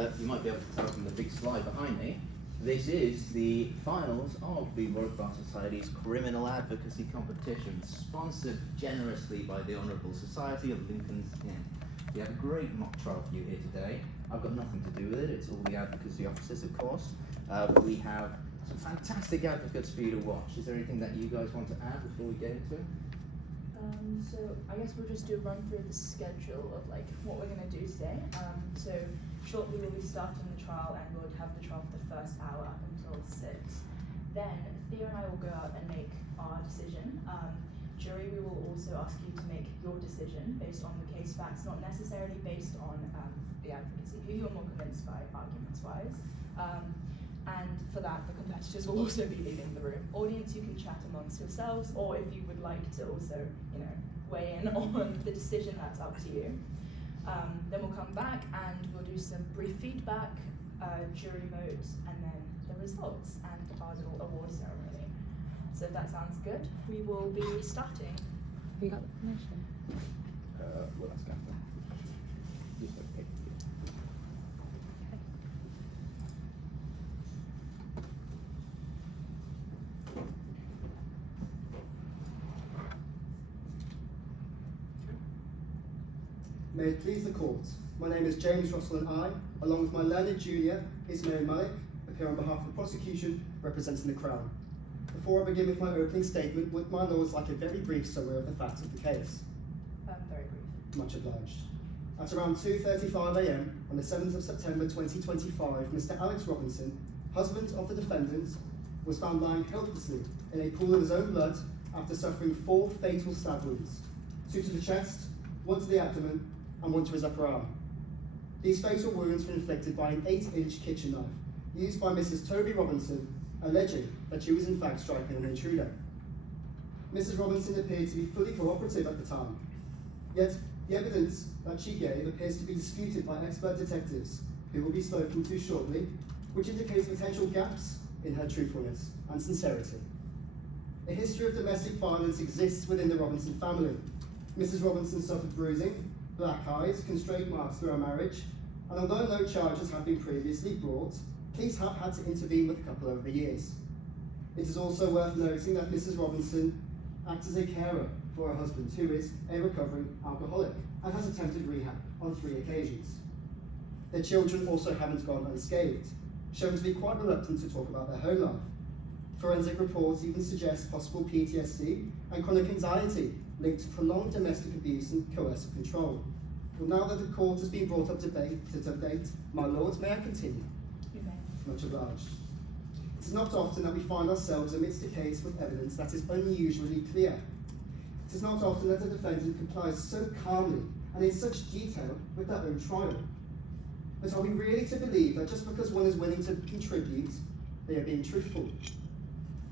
You might be able to tell from the big slide behind me, this is the finals of the World Bar Society's Criminal Advocacy Competition, sponsored generously by the Honourable Society of Lincoln's Inn. We have a great mock trial for you here today. I've got nothing to do with it, it's all the advocacy officers, of course. But we have some fantastic advocates for you to watch. Is there anything that you guys want to add before we get into it? So I guess we'll just do a run through the schedule of like what we're going to do today. So shortly we'll be starting the trial and we'll have the trial for the first hour up until 6. Then Theo and I will go out and make our decision. Jury, we will also ask you to make your decision based on the case facts, not necessarily based on the advocacy, who you're more convinced by arguments-wise. And for that, the competitors will also be leaving the room. Audience, you can chat amongst yourselves, or if you would like to also, weigh in on the decision, that's up to you. Then we'll come back and we'll do some brief feedback, jury votes, and then the results and our little award ceremony. So if that sounds good, we will be starting. You got the permission? Well, that's good. Just a pick. May it please the court, my name is James Russell and I, along with my learned junior, Ismail Malik, appear on behalf of the prosecution representing the Crown. Before I begin with my opening statement, would my lords like a very brief summary of the facts of the case? Very brief. Much obliged. At around 2:35 AM on the 7th of September 2025, Mr. Alex Robinson, husband of the defendant, was found lying helplessly in a pool of his own blood after suffering 4 fatal stab wounds, 2 to the chest, 1 to the abdomen, and 1 to his upper arm. These fatal wounds were inflicted by an 8-inch kitchen knife used by Mrs. Toby Robinson, alleging that she was in fact striking an intruder. Mrs. Robinson appeared to be fully cooperative at the time, yet the evidence that she gave appears to be disputed by expert detectives, who will be spoken to shortly, which indicates potential gaps in her truthfulness and sincerity. A history of domestic violence exists within the Robinson family. Mrs. Robinson suffered bruising, black eyes, constraint marks through her marriage, and although no charges have been previously brought, police have had to intervene with the couple over the years. It is also worth noting that Mrs. Robinson acts as a carer for her husband, who is a recovering alcoholic and has attempted rehab on 3 occasions. Their children also haven't gone unscathed, shown to be quite reluctant to talk about their home life. Forensic reports even suggest possible PTSD and chronic anxiety linked to prolonged domestic abuse and coercive control. Well, now that the court has been brought up to date, my lords, may I continue? You may. Much obliged. It is not often that we find ourselves amidst a case with evidence that is unusually clear. It is not often that a defendant complies so calmly and in such detail with their own trial. But are we really to believe that just because one is willing to contribute, they are being truthful?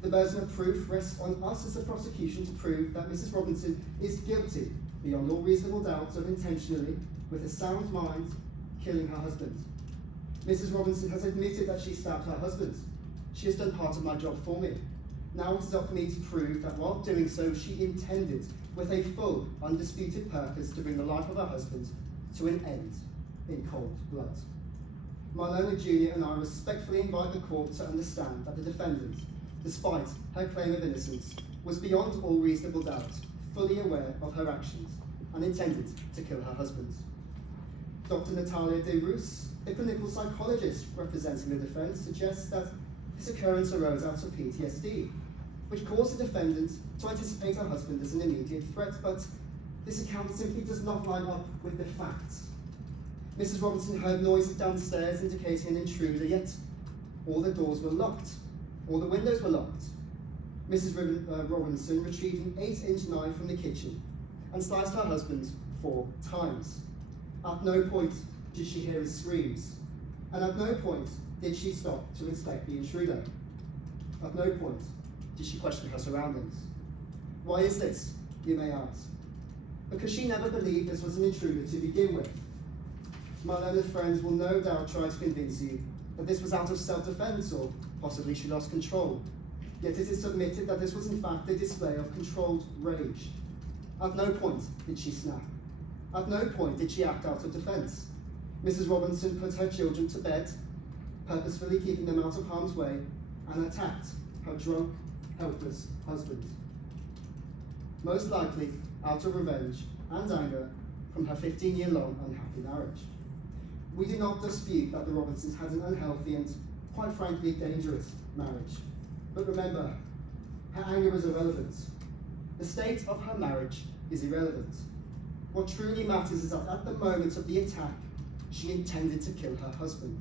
The burden of proof rests on us as the prosecution to prove that Mrs. Robinson is guilty, beyond all reasonable doubt, of intentionally, with a sound mind, killing her husband. Mrs. Robinson has admitted that she stabbed her husband. She has done part of my job for me. Now it is up to me to prove that while doing so, she intended, with a full, undisputed purpose, to bring the life of her husband to an end in cold blood. My learned junior and I respectfully invite the court to understand that the defendant, despite her claim of innocence, was beyond all reasonable doubt fully aware of her actions and intended to kill her husband. Dr. Natalia De Roos, a clinical psychologist representing the defence, suggests that this occurrence arose out of PTSD, which caused the defendant to anticipate her husband as an immediate threat, but this account simply does not line up with the facts. Mrs. Robinson heard noises downstairs indicating an intruder, yet all the doors were locked. All the windows were locked. Mrs. Robinson retrieved an 8-inch knife from the kitchen and sliced her husband 4 times. At no point did she hear his screams, and at no point did she stop to inspect the intruder. At no point did she question her surroundings. Why is this, you may ask? Because she never believed this was an intruder to begin with. My learned friends will no doubt try to convince you that this was out of self-defense or possibly she lost control. Yet it is submitted that this was in fact a display of controlled rage. At no point did she snap. At no point did she act out of defense. Mrs. Robinson put her children to bed, purposefully keeping them out of harm's way, and attacked her drunk, helpless husband. Most likely out of revenge and anger from her 15-year-long unhappy marriage. We do not dispute that the Robinsons had an unhealthy and, quite frankly, dangerous marriage. But remember, her anger is irrelevant. The state of her marriage is irrelevant. What truly matters is that at the moment of the attack, she intended to kill her husband.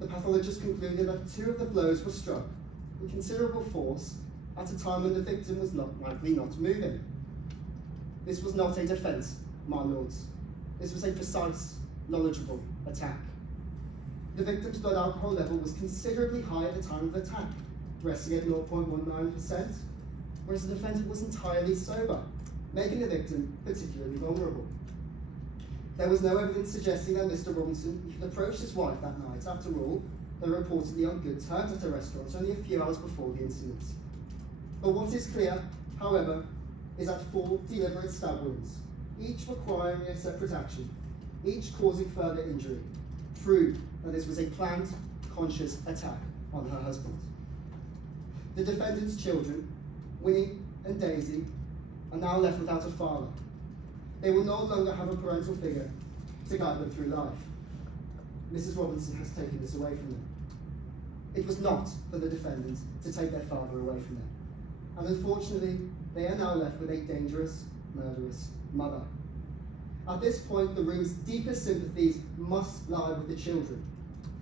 The pathologist concluded that 2 of the blows were struck with considerable force at a time when the victim was likely not moving. This was not a defence, my lords. This was a precise, knowledgeable attack. The victim's blood alcohol level was considerably high at the time of the attack, resting at 0.19%, whereas the defendant was entirely sober, making the victim particularly vulnerable. There was no evidence suggesting that Mr. Robinson even approached his wife that night. After all, they were reportedly on good terms at a restaurant only a few hours before the incident. But what is clear, however, is that 4 deliberate stab wounds, each requiring a separate action, each causing further injury, prove that this was a planned, conscious attack on her husband. The defendant's children, Winnie and Daisy, are now left without a father. They will no longer have a parental figure to guide them through life. Mrs. Robinson has taken this away from them. It was not for the defendant to take their father away from them. And unfortunately, they are now left with a dangerous, murderous mother. At this point, the room's deepest sympathies must lie with the children.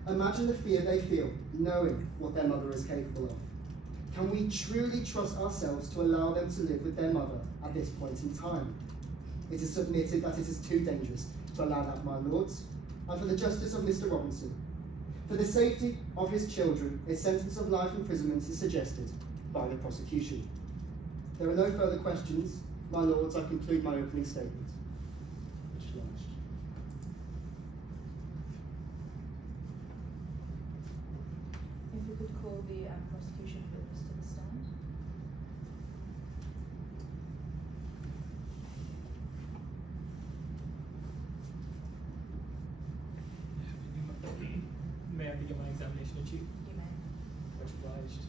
Imagine the fear they feel, knowing what their mother is capable of. Can we truly trust ourselves to allow them to live with their mother at this point in time? It is submitted that it is too dangerous to allow that, my lords, and for the justice of Mr. Robinson. For the safety of his children, a sentence of life imprisonment is suggested by the prosecution. There are no further questions. My lords, I conclude my opening statement. Which is lodged. If we could call the prosecution witness to the stand. May I begin my examination, Chief? You may. Much obliged.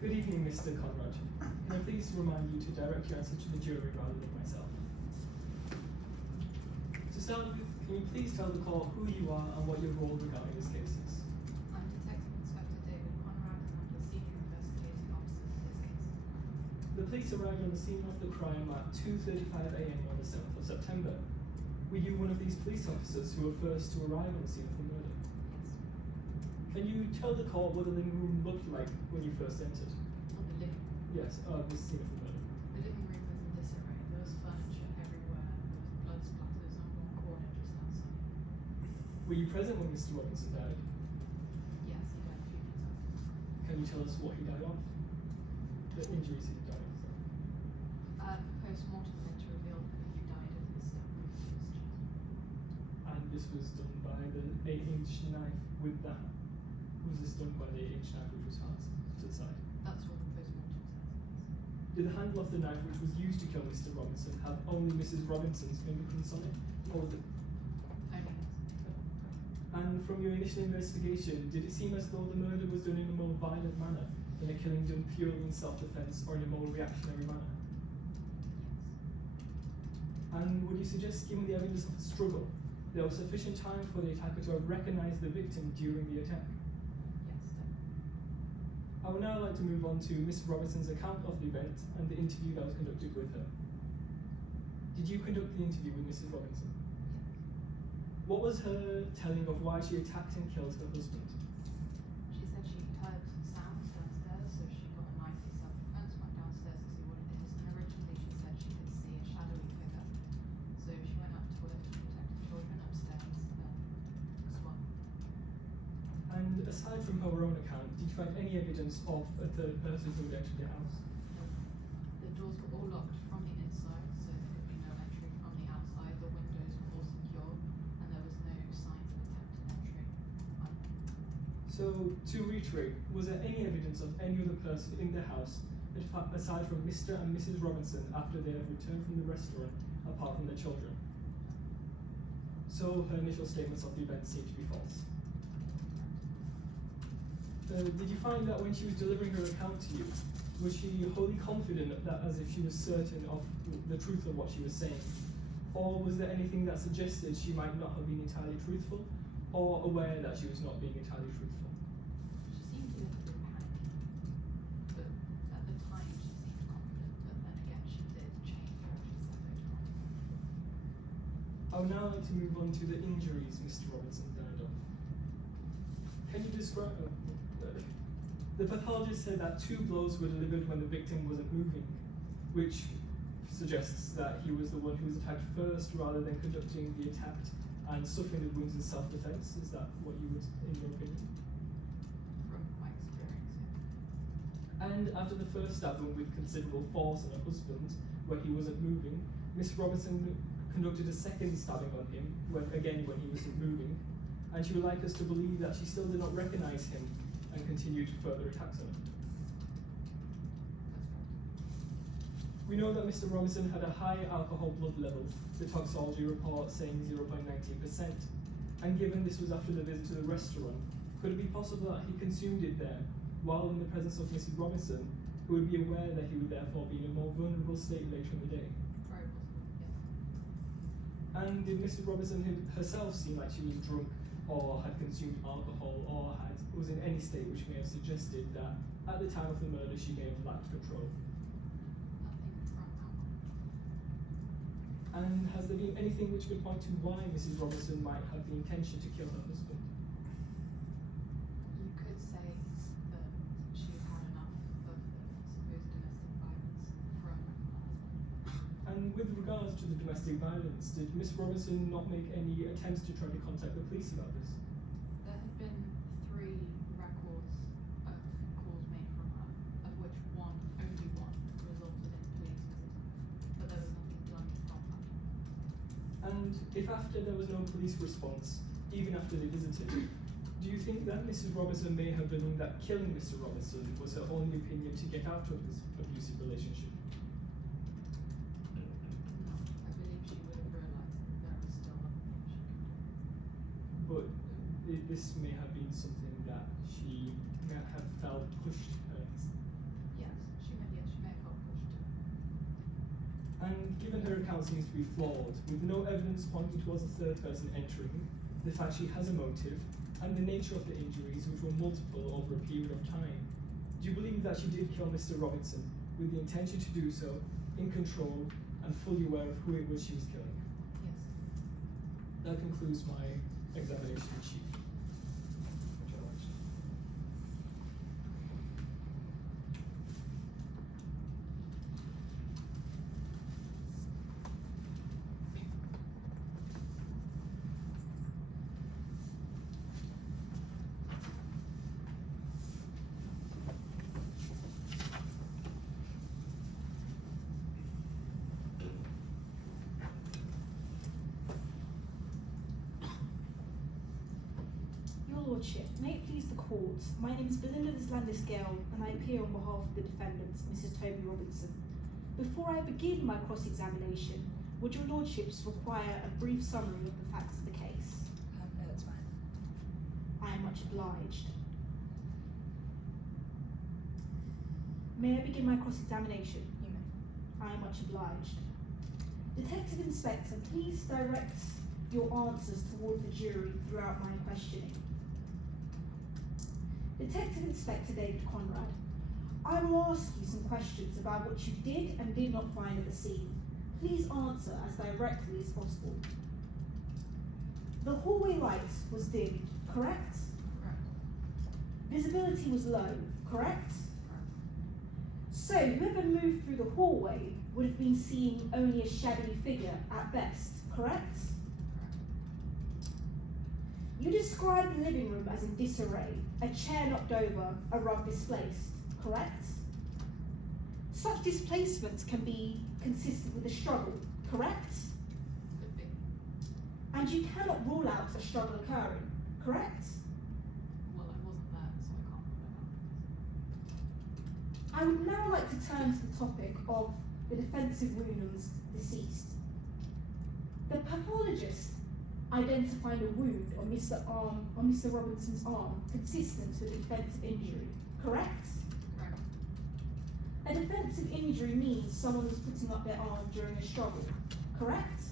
Good evening, Mr. Conrad. Can I please remind you to direct your answer to the jury rather than myself? To start with, can you please tell the court who you are and what your role regarding this case is? I'm Detective Inspector David Conrad and I'm the Senior Investigating Officer for this case. The police arrived on the scene of the crime at 2:35 a.m. on the 7th of September. Were you one of these police officers who were first to arrive on the scene of the murder? Yes. Can you tell the court what the living room looked like when you first entered? On the living room. Yes, the scene of the murder. The living room was in disarray. There was furniture everywhere. There was blood splatters on one corner just outside. Were you present when Mr. Robinson died? Yes, he died a few minutes after. Can you tell us what he died of? The injuries he died of. Post-mortem later revealed that he died of his stab wound to his chest. And this was done by the 8-inch knife with that. Was this done by the 8-inch knife which was found to the side? That's what the post-mortem says. Did the handle of the knife which was used to kill Mr. Robinson have only Mrs. Robinson's fingerprints on it? Or was it? Only his. And from your initial investigation, did it seem as though the murder was done in a more violent manner than a killing done purely in self-defense or in a more reactionary manner? Yes. And would you suggest, given the evidence of the struggle, there was sufficient time for the attacker to have recognized the victim during the attack? Yes, definitely. I would now like to move on to Miss Robinson's account of the event and the interview that was conducted with her. Did you conduct the interview with Mrs. Robinson? Yes. What was her telling of why she attacked and killed her husband? She said she heard sounds downstairs, so she got a knife for self-defense, went downstairs to see what it is, and originally she said she could see a shadowy figure. So she went up to it to protect the children upstairs, swung. And aside from her own account, did you find any evidence of a third person who had entered your house? The doors were all locked from the inside, so there could be no entry from the outside. The windows were all secure, and there was no signs of attempted entry. So, to reiterate, was there any evidence of any other person in the house, aside from Mr. and Mrs. Robinson, after they had returned from the restaurant, apart from their children? So her initial statements of the event seem to be false. Did you find that when she was delivering her account to you, was she wholly confident that as if she was certain of the truth of what she was saying? Or was there anything that suggested she might not have been entirely truthful, or aware that she was not being entirely truthful? She seemed a little bit panicky, but at the time she seemed confident, but then again she did change what she said later on. I would now like to move on to the injuries Mr. Robinson died of. Can you describe... the pathologist said that 2 blows were delivered when the victim wasn't moving, which suggests that he was the one who was attacked first rather than conducting the attack and suffering the wounds in self-defense. Is that what you would, in your opinion? From my experience, yeah. And after the first stab wound with considerable force on her husband, where he wasn't moving, Miss Robinson conducted a second stabbing on him, when he wasn't moving, and she would like us to believe that she still did not recognize him and continued further attacks on him. That's correct. We know that Mr. Robinson had a high alcohol blood level, the toxicology report saying 0.19%, and given this was after the visit to the restaurant, could it be possible that he consumed it there, while in the presence of Mrs. Robinson, who would be aware that he would therefore be in a more vulnerable state later in the day? Very possible, yes. And did Mrs. Robinson herself seem like she was drunk, or had consumed alcohol, or was in any state which may have suggested that at the time of the murder she may have lacked control? Nothing from alcohol. And has there been anything which could point to why Mrs. Robinson might have the intention to kill her husband? You could say that she had enough of the supposed domestic violence from her husband. And with regards to the domestic violence, did Miss Robinson not make any attempts to try to contact the police about this? There had been 3 records of calls made from her, of which only one, resulted in police visiting, but there was nothing done from her. And if after there was no police response, even after they visited, do you think that Mrs. Robinson may have believed that killing Mr. Robinson was her only opinion to get out of this abusive relationship? No, I believe she would have realised that there was still other things she could do. But this may have been something that she may have felt pushed her. Yes, she may have felt pushed to. And given her account seems to be flawed, with no evidence pointing towards a third person entering, the fact she has a motive, and the nature of the injuries, which were multiple over a period of time, do you believe that she did kill Mr. Robinson with the intention to do so, in control, and fully aware of who it was she was killing? Yes. That concludes my examination in chief. Your Lordship, may it please the court, my name is Belinda Landis-Gale and I appear on behalf of the defendant, Mrs. Toby Robinson. Before I begin my cross-examination, would your Lordships require a brief summary of the facts of the case? No, that's fine. I am much obliged. May I begin my cross-examination? You may. I am much obliged. Detective Inspector, please direct your answers toward the jury throughout my questioning. Detective Inspector David Conrad, I will ask you some questions about what you did and did not find at the scene. Please answer as directly as possible. The hallway light was dimmed, correct? Correct. Visibility was low, correct? Correct. So whoever moved through the hallway would have been seeing only a shadowy figure at best, correct? Correct. You described the living room as in disarray, a chair knocked over, a rug displaced, correct? Such displacements can be consistent with a struggle, correct? Could be. And you cannot rule out a struggle occurring, correct? Well, I wasn't there, so I can't rule it out. I would now like to turn to the topic of the defensive wound on the deceased. The pathologist identifying a wound on Mr. Robinson's arm consistent with a defensive injury, correct? Correct. A defensive injury means someone was putting up their arm during a struggle, correct?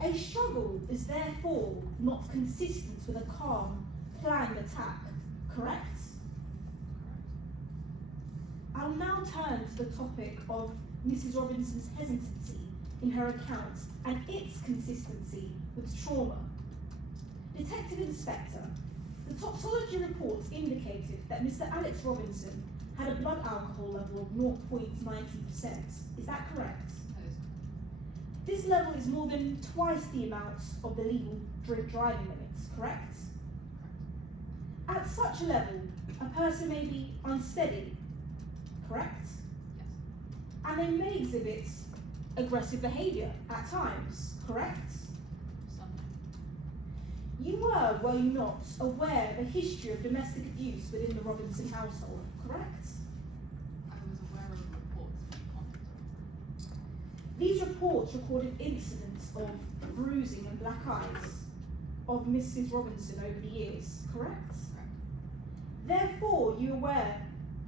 Yes. A struggle is therefore not consistent with a calm, planned attack, correct? I'll now turn to the topic of Mrs. Robinson's hesitancy in her account and its consistency with trauma. Detective Inspector, the toxicology reports indicated that Mr. Alex Robinson had a blood alcohol level of 0.90%. Is that correct? That is This level is more than twice the amount of the legal drink driving limits, correct? correct. At such a level, a person may be unsteady, correct? Yes. And they may exhibit aggressive behaviour at times, correct? Sometimes. You were you not, aware of a history of domestic abuse within the Robinson household, correct? I was aware of reports from contact. These reports recorded incidents of bruising and black eyes of Mrs. Robinson over the years, correct? Correct. Therefore, you're aware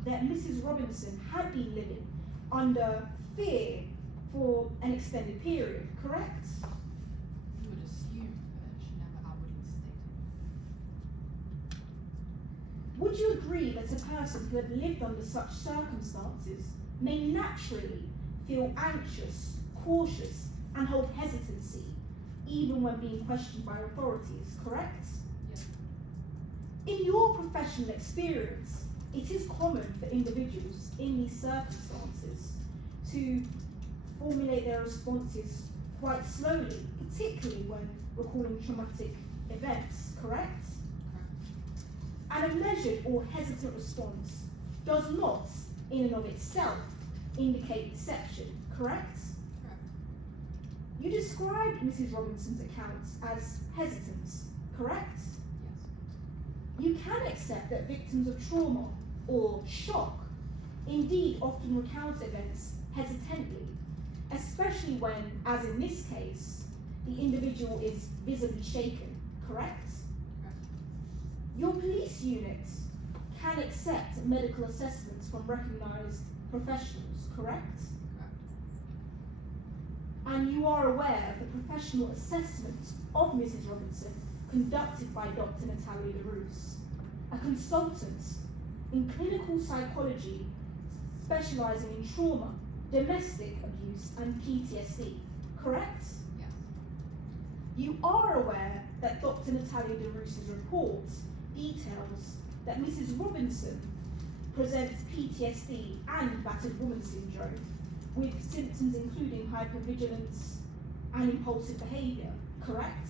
that Mrs. Robinson had been living under fear for an extended period, correct? You would assume that she never outwardly stated. Would you agree that a person who had lived under such circumstances may naturally feel anxious, cautious, and hold hesitancy, even when being questioned by authorities, correct? Yes. In your professional experience, it is common for individuals in these circumstances to formulate their responses quite slowly, particularly when recalling traumatic events, correct? Correct. And a measured or hesitant response does not, in and of itself, indicate deception, correct? Correct. You described Mrs. Robinson's account as hesitant, correct? Yes. You can accept that victims of trauma or shock indeed often recount events hesitantly, especially when, as in this case, the individual is visibly shaken, correct? Correct. Your police unit can accept medical assessments from recognised professionals, correct? Correct. And you are aware of the professional assessment of Mrs. Robinson conducted by Dr. Natalia LaRousse, a consultant in clinical psychology specialising in trauma, domestic abuse and PTSD, correct? Yes. You are aware that Dr. Natalia LaRousse's report details that Mrs. Robinson presents PTSD and battered woman syndrome, with symptoms including hypervigilance and impulsive behaviour, correct?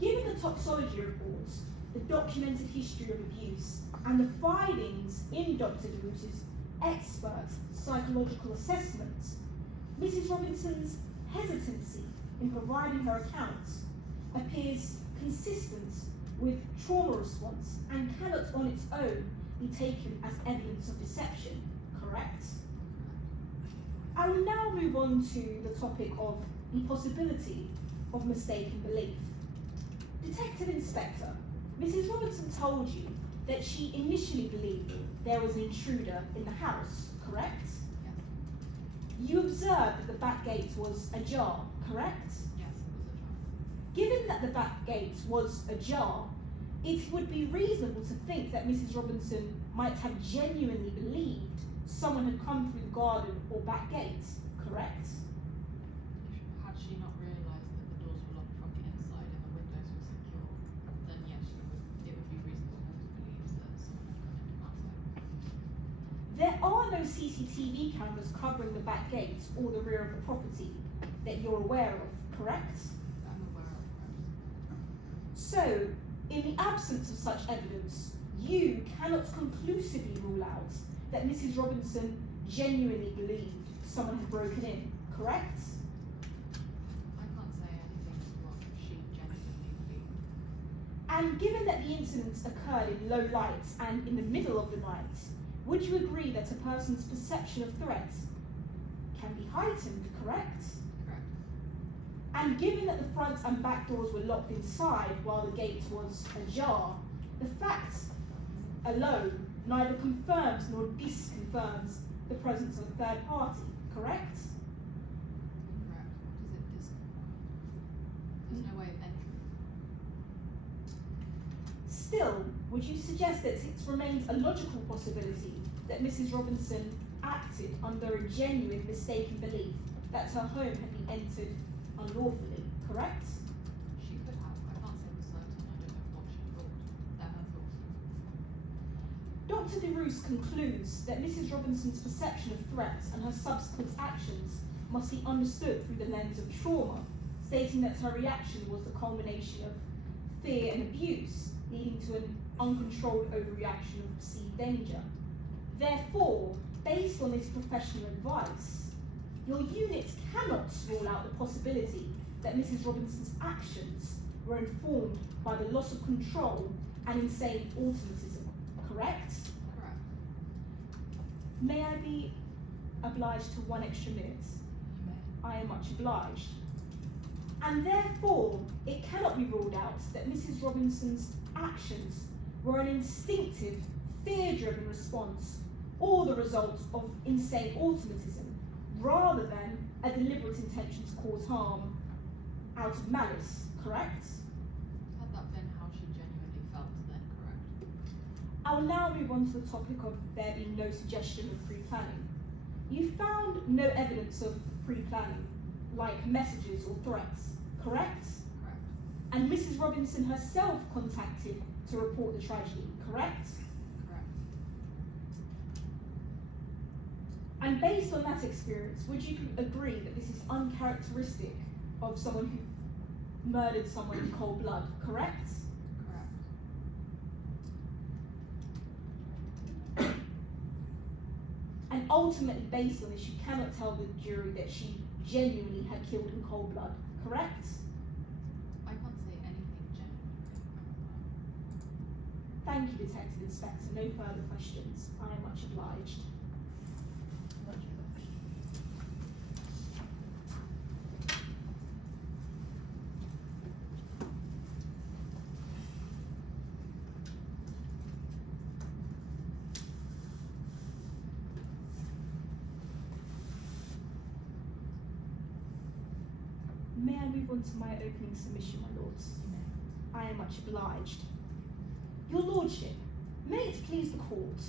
Given the toxicology reports, the documented history of abuse, and the findings in Dr. LaRousse's expert psychological assessment, Mrs. Robinson's hesitancy in providing her accounts appears consistent with trauma response and cannot on its own be taken as evidence of deception, correct? I will now move on to the topic of the possibility of mistaken belief. Detective Inspector, Mrs. Robinson told you that she initially believed there was an intruder in the house, correct? Yes. You observed that the back gate was ajar, correct? Yes, it was a child. Given that the back gate was ajar, it would be reasonable to think that Mrs. Robinson might have genuinely believed someone had come through the garden or back gate, correct? Had she not realised that the doors were locked from the inside and the windows were secure, then yes, it would be reasonable to believe that someone had come in from outside. There are no CCTV cameras covering the back gate or the rear of the property that you're aware of, correct? I'm aware of that. So, in the absence of such evidence, you cannot conclusively rule out that Mrs. Robinson genuinely believed someone had broken in, correct? I can't say anything as what she genuinely believed. And given that the incidents occurred in low light and in the middle of the night, would you agree that a person's perception of threat can be heightened, correct? Correct. And given that the front and back doors were locked inside while the gate was ajar, the facts alone neither confirms nor disconfirms the presence of a third party, correct? Correct. What does it disconfirm? There's no way of entry. Still, would you suggest that it remains a logical possibility that Mrs. Robinson acted under a genuine mistaken belief that her home had been entered unlawfully, correct? She could have. I can't say for certain. I don't know what she thought. They're her thoughts. Dr. DeRoos concludes that Mrs. Robinson's perception of threats and her subsequent actions must be understood through the lens of trauma, stating that her reaction was the culmination of fear and abuse, leading to an uncontrolled overreaction of perceived danger. Therefore, based on this professional advice, your unit cannot rule out the possibility that Mrs. Robinson's actions were informed by the loss of control and insane automatism, correct? Correct. May I be obliged to 1 extra minute? You may. I am much obliged. And therefore, it cannot be ruled out that Mrs. Robinson's actions were an instinctive, fear-driven response or the result of insane automatism, rather than a deliberate intention to cause harm out of malice, correct? Had that been how she genuinely felt, then correct. I will now move on to the topic of there being no suggestion of pre-planning. You found no evidence of pre-planning, like messages or threats, correct? Correct. And Mrs. Robinson herself contacted to report the tragedy, correct? Correct. And based on that experience, would you agree that this is uncharacteristic of someone who murdered someone in cold blood, correct? Correct. And ultimately, based on this, you cannot tell the jury that she genuinely had killed in cold blood, correct? I can't say anything genuinely. Thank you, Detective Inspector. No further questions. I am much obliged. Much obliged. May I move on to my opening submission, my lords? You may. I am much obliged. Your Lordship, may it please the court,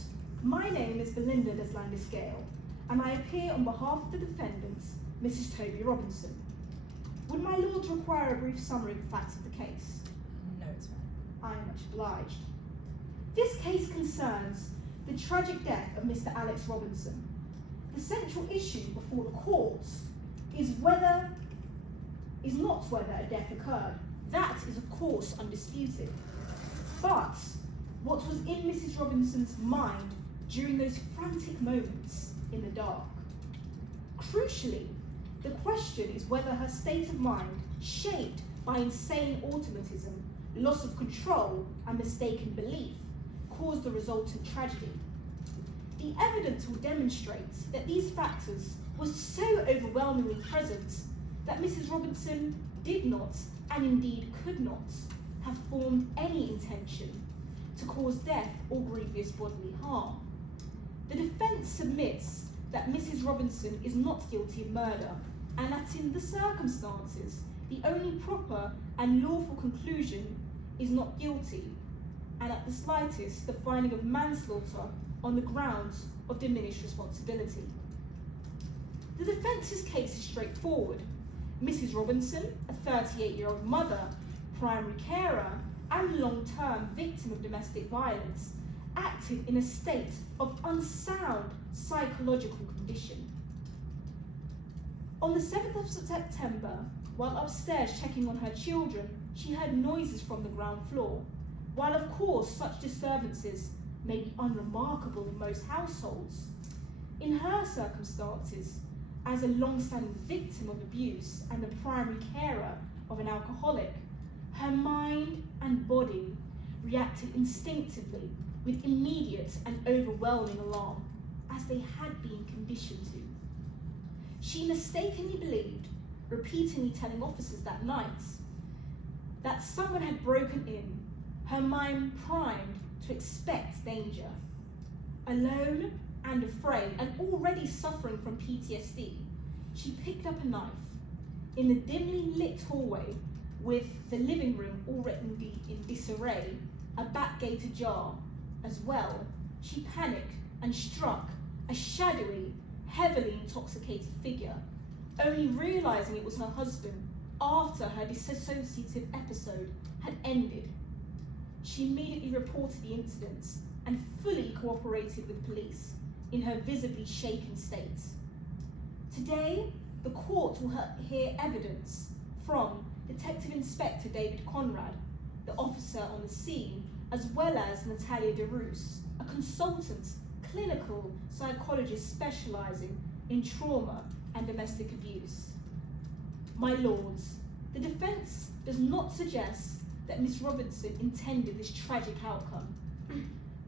my name is Belinda Deslandis Gale, and I appear on behalf of the defendant, Mrs. Toby Robinson. Would my lords require a brief summary of the facts of the case? No, it's fine. I am much obliged. This case concerns the tragic death of Mr. Alex Robinson. The central issue before the court is not whether a death occurred. That is, of course, undisputed. But what was in Mrs. Robinson's mind during those frantic moments in the dark? Crucially, the question is whether her state of mind, shaped by insane automatism, loss of control, and mistaken belief, caused the resultant tragedy. The evidence will demonstrate that these factors were so overwhelmingly present that Mrs. Robinson did not, and indeed could not, have formed any intention to cause death or grievous bodily harm. The defence submits that Mrs. Robinson is not guilty of murder, and that in the circumstances, the only proper and lawful conclusion is not guilty, and at the slightest, the finding of manslaughter on the grounds of diminished responsibility. The defence's case is straightforward. Mrs. Robinson, a 38-year-old mother, primary carer, and long-term victim of domestic violence, acted in a state of unsound psychological condition. On the 7th of September, while upstairs checking on her children, she heard noises from the ground floor. While of course such disturbances may be unremarkable in most households, in her circumstances, as a long-standing victim of abuse and the primary carer of an alcoholic, her mind and body reacted instinctively with immediate and overwhelming alarm, as they had been conditioned to. She mistakenly believed repeatedly telling officers that night that someone had broken in, her mind primed to expect danger. Alone and afraid, and already suffering from PTSD, she picked up a knife. In the dimly lit hallway, with the living room already in disarray, a back gate ajar as well, she panicked and struck a shadowy, heavily intoxicated figure, only realising it was her husband after her dissociative episode had ended. She immediately reported the incidents and fully cooperated with police in her visibly shaken state. Today, the court will hear evidence from Detective Inspector David Conrad, the officer on the scene, as well as Natalia DeRoos, a consultant clinical psychologist specialising in trauma and domestic abuse. My lords, the defence does not suggest that Miss Robinson intended this tragic outcome.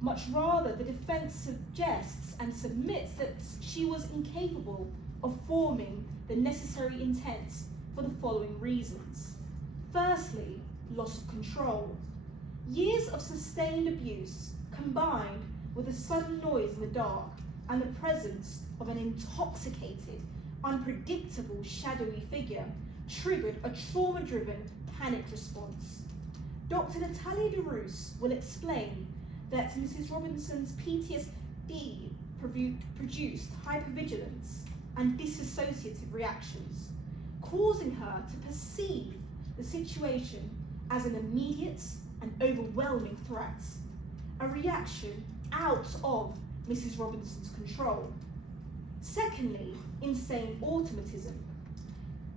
Much rather, the defence suggests and submits that she was incapable of forming the necessary intent for the following reasons. Firstly, loss of control. Years of sustained abuse combined with a sudden noise in the dark and the presence of an intoxicated, unpredictable, shadowy figure triggered a trauma-driven panic response. Dr. Natalia DeRoos will explain that Mrs. Robinson's PTSD produced hypervigilance and dissociative reactions, causing her to perceive the situation as an immediate and overwhelming threat, a reaction out of Mrs. Robinson's control. Secondly, insane automatism.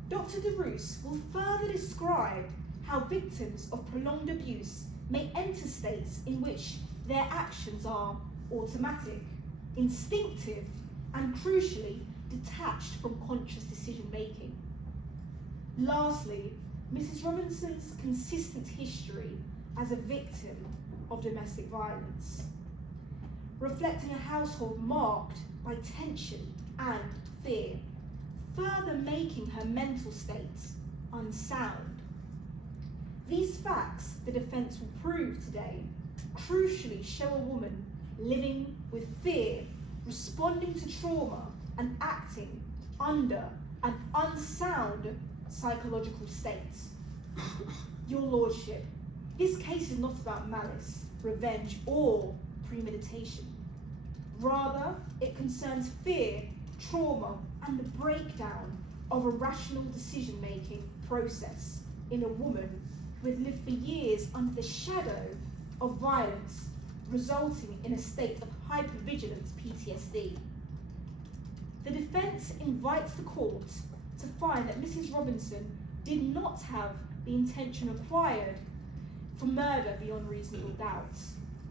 Dr. DeRoos will further describe how victims of prolonged abuse may enter states in which their actions are automatic, instinctive, and crucially detached from conscious decision making. Lastly, Mrs. Robinson's consistent history as a victim of domestic violence, reflecting a household marked by tension and fear, further making her mental state unsound. These facts, the defence will prove today, crucially show a woman living with fear, responding to trauma, and acting under an unsound psychological state. Your Lordship, this case is not about malice, revenge, or premeditation. Rather, it concerns fear, trauma, and the breakdown of a rational decision-making process in a woman who had lived for years under the shadow of violence, resulting in a state of hypervigilance PTSD. The defence invites the court to find that Mrs. Robinson did not have the intention acquired for murder beyond reasonable doubt,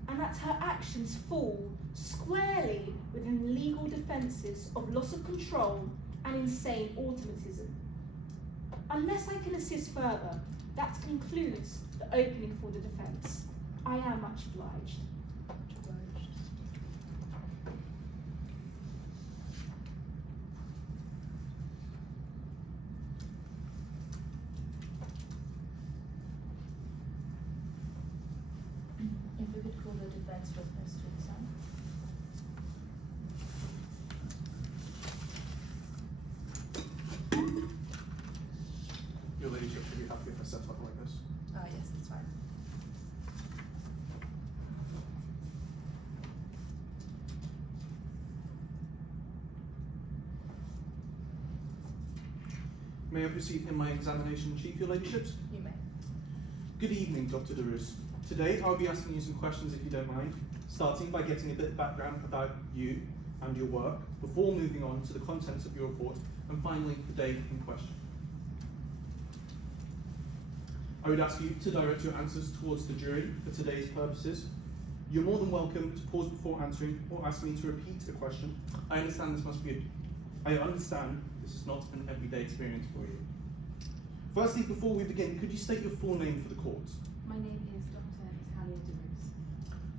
and that her actions fall squarely within the legal defences of loss of control and insane automatism. Unless I can assist further, that concludes the opening for the defence. I am much obliged. If we could call the defence witness to the stand. Your Ladyship, should be happy if I set up like this. Yes, that's fine. May I proceed in my examination, Chief, Your Ladyships? You may. Good evening, Dr. DeRoos. Today I'll be asking you some questions if you don't mind, starting by getting a bit of background about you and your work, before moving on to the contents of your report, and finally the day in question. I would ask you to direct your answers towards the jury for today's purposes. You're more than welcome to pause before answering or ask me to repeat a question. I understand this is not an everyday experience for you. Firstly, before we begin, could you state your full name for the court? My name is Dr. Natalia DeRoos.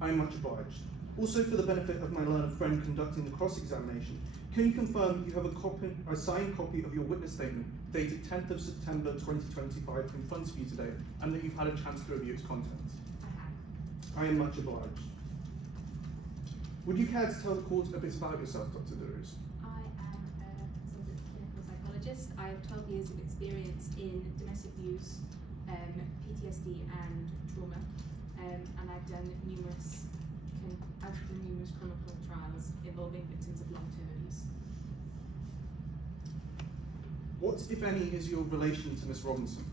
I am much obliged. Also, for the benefit of my learned friend conducting the cross-examination, Can you confirm you have a signed copy of your witness statement dated 10th of September 2025 in front of you today, and that you've had a chance to review its contents? I have. I am much obliged. Would you care to tell the court a bit about yourself, Dr. Durus? I am a consultant clinical psychologist. I have 12 years of experience in domestic abuse, PTSD and trauma, and I've done numerous criminal trials involving victims of long-term abuse. What, if any, is your relation to Miss Robinson?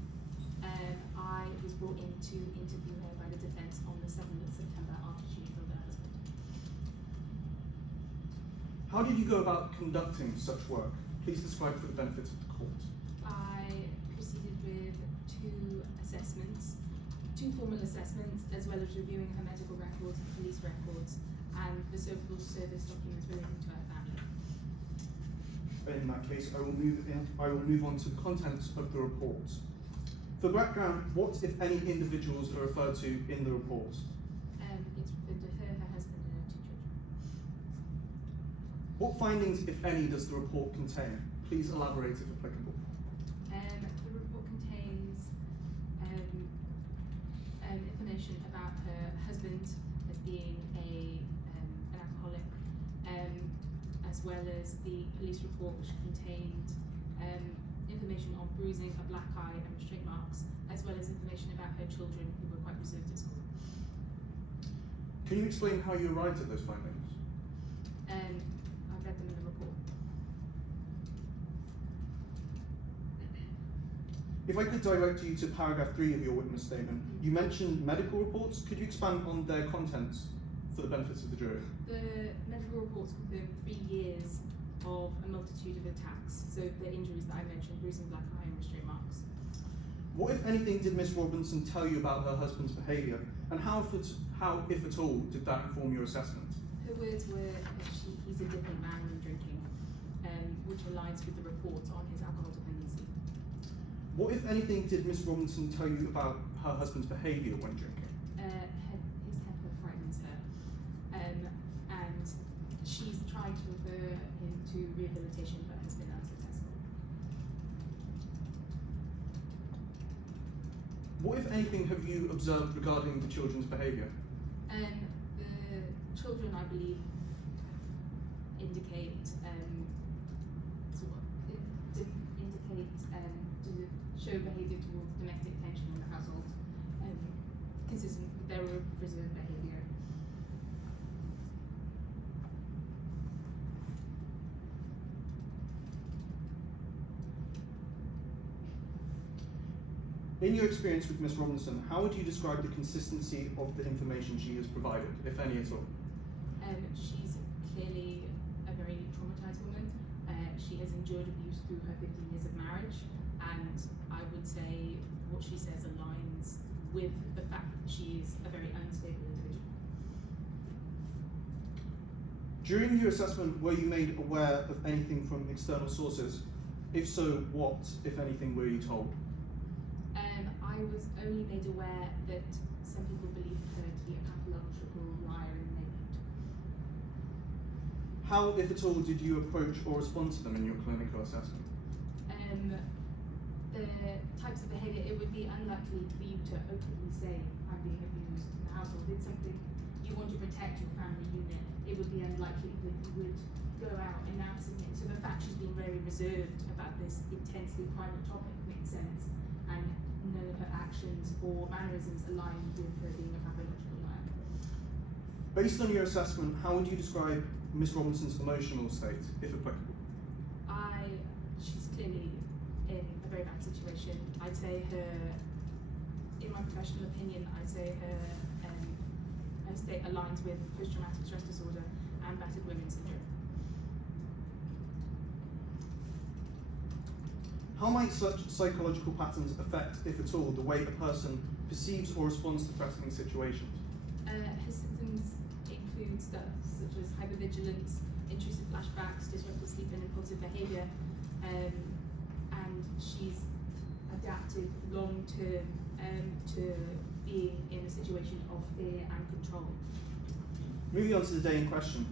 I was brought in to interview her by the defence on the 7th of September after she killed her husband. How did you go about conducting such work? Please describe for the benefit of the court. I proceeded with two formal assessments, as well as reviewing her medical records, police records, and the social service documents relating to her family. In that case, I will move on to the contents of the report. For background, what, if any, individuals are referred to in the report? It's referred to her husband, and her 2 children. What findings, if any, does the report contain? Please elaborate if applicable. The report contains information about her husband as being an alcoholic, as well as the police report, which contained information on bruising, a black eye and restraint marks, as well as information about her children who were quite reserved at school. Can you explain how you arrived at those findings? I've read them in the report. If I could direct you to paragraph 3 of your witness statement, you mentioned medical reports. Could you expand on their contents for the benefits of the jury? The medical reports confirm 3 years of a multitude of attacks, so the injuries that I mentioned, bruising, black eye and restraint marks. What, if anything, did Miss Robinson tell you about her husband's behaviour, and how, if at all, did that inform your assessment? Her words were that he's a different man when drinking, which aligns with the report on his alcohol dependency. What, if anything, did Miss Robinson tell you about her husband's behaviour when drinking? His temper frightens her, and she's tried to refer him to rehabilitation but has been unsuccessful. What, if anything, have you observed regarding the children's behaviour? The children, I believe, indicate to show behaviour towards domestic tension in the household, consistent with their reserved behaviour. In your experience with Miss Robinson, how would you describe the consistency of the information she has provided, if any at all? She's clearly a very traumatised woman. She has endured abuse through her 15 years of marriage, and I would say what she says aligns with the fact that she is a very unstable individual. During your assessment, were you made aware of anything from external sources? If so, what, if anything, were you told? I was only made aware that some people believed her to be a pathological liar in the neighbourhood. How, if at all, did you approach or respond to them in your clinical assessment? The types of behaviour, it would be unlikely for you to openly say, I'm being abused in the household. It's something you want to protect your family unit. It would be unlikely that you would go out announcing it. So the fact she's being very reserved about this intensely private topic makes sense, and none of her actions or mannerisms align with her being a pathological liar. Based on your assessment, how would you describe Miss Robinson's emotional state, if applicable? She's clearly in a very bad situation. I'd say in my professional opinion, I'd say her state aligns with post-traumatic stress disorder and battered women syndrome. How might such psychological patterns affect, if at all, the way a person perceives or responds to threatening situations? Her symptoms include stuff such as hypervigilance, intrusive flashbacks, disruptive sleep and impulsive behaviour, and she's adapted long term to being in a situation of fear and control. Moving on to the day in question.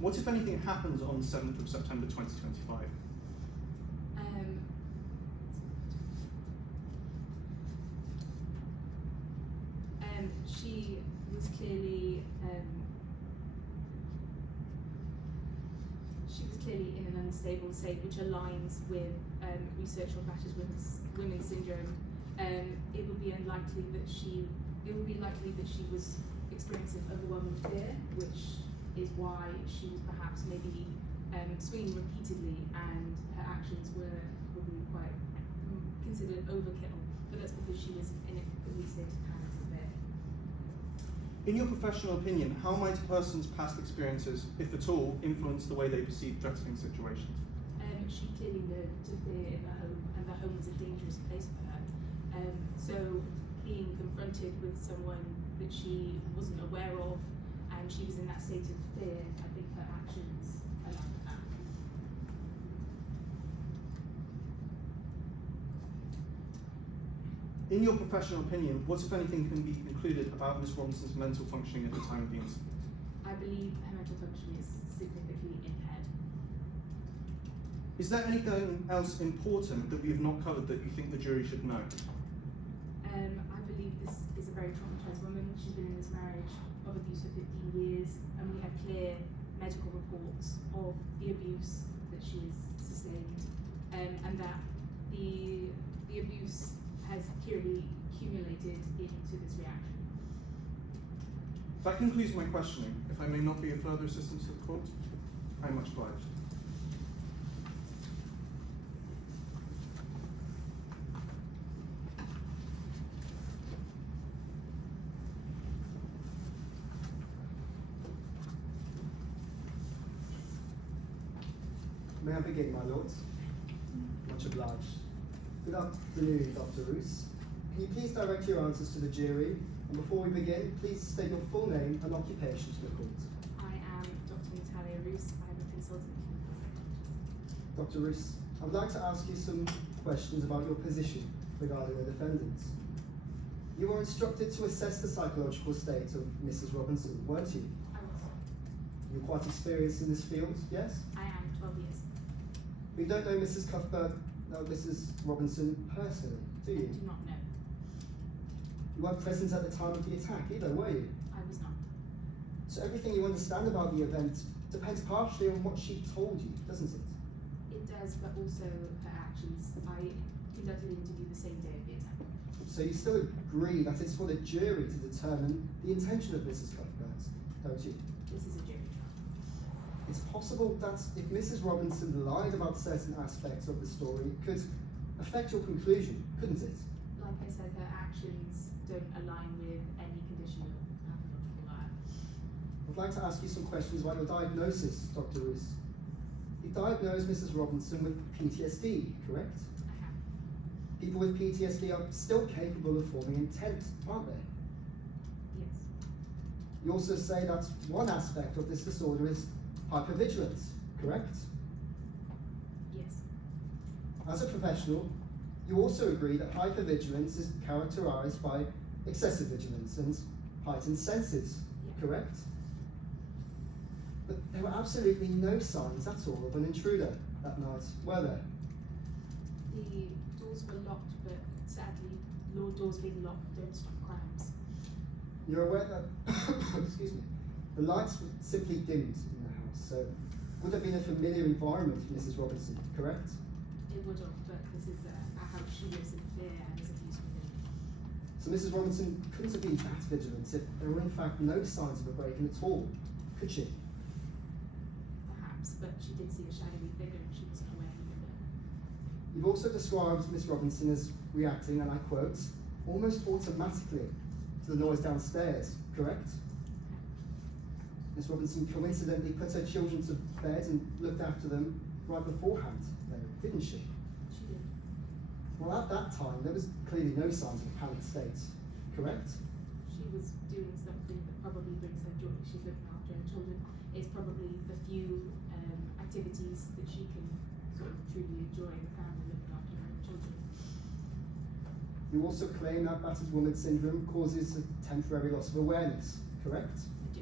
What, if anything, happened on the 7th of September 2025? She was clearly in an unstable state, which aligns with research on Battered women's syndrome. It would be likely that she was experiencing overwhelming fear, which is why she was perhaps maybe swinging repeatedly, and her actions were probably quite considered overkill. But that's because she was in a complete state of panic and fear. In your professional opinion, how might a person's past experiences, if at all, influence the way they perceive threatening situations? She clearly learned to fear in the home, and the home was a dangerous place for her. So being confronted with someone that she wasn't aware of, and she was in that state of fear, I think her actions aligned with that. In your professional opinion, what, if anything, can be concluded about Ms. Robinson's mental functioning at the time of the incident? I believe her mental function is significantly impaired. Is there anything else important that we have not covered that you think the jury should know? I believe this is a very traumatized woman. She's been in this marriage of abuse for 15 years, and we have clear medical reports of the abuse that she has sustained, and that the abuse has clearly accumulated into this reaction. That concludes my questioning. If I may not be of further assistance to the court, I am much obliged. May I begin, my lords? Much obliged. Good afternoon, Dr. Roos. Can you please direct your answers to the jury? And before we begin, please state your full name and occupation to the court. I am Dr. Natalia Roos. I am a consultant clinical psychologist. Dr. Roos, I would like to ask you some questions about your position regarding the defendants. You were instructed to assess the psychological state of Mrs. Robinson, weren't you? I was. You're quite experienced in this field, yes? I am 12 years. You don't know Mrs. Mrs. Robinson personally, do I you? do not know. You weren't present at the time of the attack either, were you? I was not. So everything you understand about the event depends partially on what she told you, doesn't it? It does, but also her actions. I conducted an interview the same day of the attack. So you still agree that it's for the jury to determine the intention of Mrs. Cuthbert, don't you? This is a jury trial. It's possible that if Mrs. Robinson lied about certain aspects of the story, it could affect your conclusion, couldn't it? Like I said, her actions don't align with any condition of pathological lie. I'd like to ask you some questions about your diagnosis, Dr. Roos. You diagnosed Mrs. Robinson with PTSD, correct? I have. People with PTSD are still capable of forming intent, aren't they? Yes. You also say that one aspect of this disorder is hypervigilance, correct? Yes. As a professional, you also agree that hypervigilance is characterized by excessive vigilance and heightened senses, Yeah. correct? But there were absolutely no signs at all of an intruder that night, were there? The doors were locked, but sadly, doors being locked don't stop crimes. You're aware that, excuse me, the lights were simply dimmed in the house, so would have been a familiar environment for Mrs. Robinson, correct? It would have, but this is a house she lives in fear and is abuse within. So Mrs. Robinson couldn't have been that vigilant if there were in fact no signs of a break-in at all, could she? Perhaps, but she did see a shadowy figure and she wasn't aware he was there. You've also described Miss Robinson as reacting, and I quote, almost automatically to the noise downstairs, correct? Miss Robinson coincidentally put her children to bed and looked after them right beforehand, though, didn't she? She did. Well, at that time, there was clearly no signs of a panic state, correct? She was doing something that probably brings her joy. She's looking after her children. It's probably the few activities that she can sort of truly enjoy, the family looking after her children. You also claim that battered woman syndrome causes a temporary loss of awareness, correct? I do.